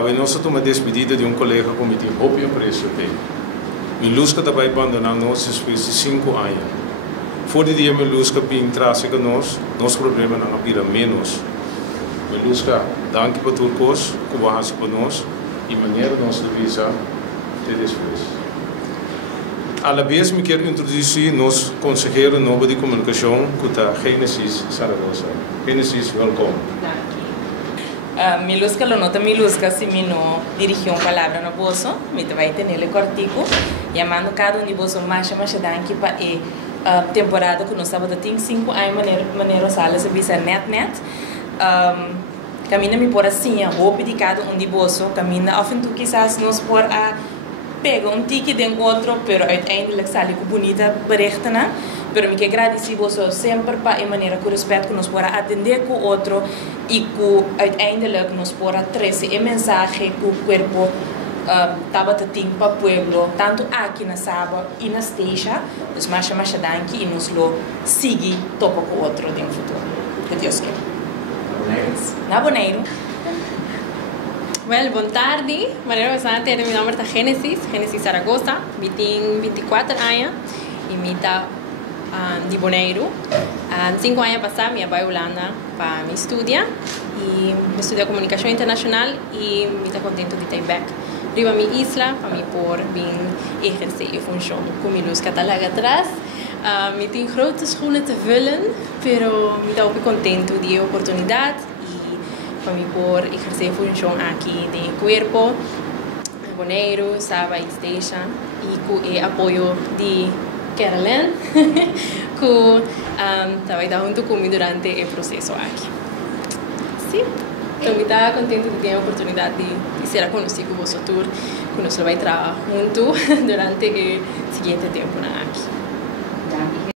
nós uma despedida de colega com me tinha hobby preço bem. Miluska também abandonou nós depois de 5 anos. Voor die dia Miluska bem traz com nós, nosso problema não vira menos. Miluska, dank por tudo que você por nós e maneira nós de visa de depois. A la vez me quero introduzir nosso Konsehero di Komunikashon, que é Genesis Saragoza. Genesis, welcome. Miluska lo nota Miluska se me não dirigiu palavra no bolso, me vai ter nele cortico, chamando cada de bolso mais danke para a temporada que nós estamos tendo 5 anos maneira Rosales visa net. Camina me por assim, a roupa de cada de bolso, camina often tu quizás nos por a pega tique de outro, pero uiteindelijk sale com bonita berichten, né? Pero me que agradecer você sempre para a maneira com respeito que nos pode atender com o outro e que uiteindelijk nos pode trazer a mensagem que o corpo estava tendo para o pueblo, tanto aqui na Saba e na Esteja, nos mais danke e nos lo sigi topa com o outro no futuro. Que Deus quer. Na Boneiro. Well, boa tarde. Maneiro bastante. Meu nome é Genesis Saragosa. Eu tenho 24 anos e me está de Boneiro. 5 anos passados, eu fui a Holanda para me estudar e me estudei comunicação internacional e me está contente de estar back. Arriba a minha isla para me por vir exercer a função como Miluska está lá atrás. Me tenho grote schoenen te vullen, pero me está ook contente de a oportunidade para mim por exercer função aqui de corpo, Boneiro, Saba e Esteja e com o apoio de Carolyn, que estava junto comigo durante o processo aqui. Sim, então me está contente de ter a oportunidade de ser conhecido com o tour, que nós vamos trabalhar junto durante o seguinte tempo aqui.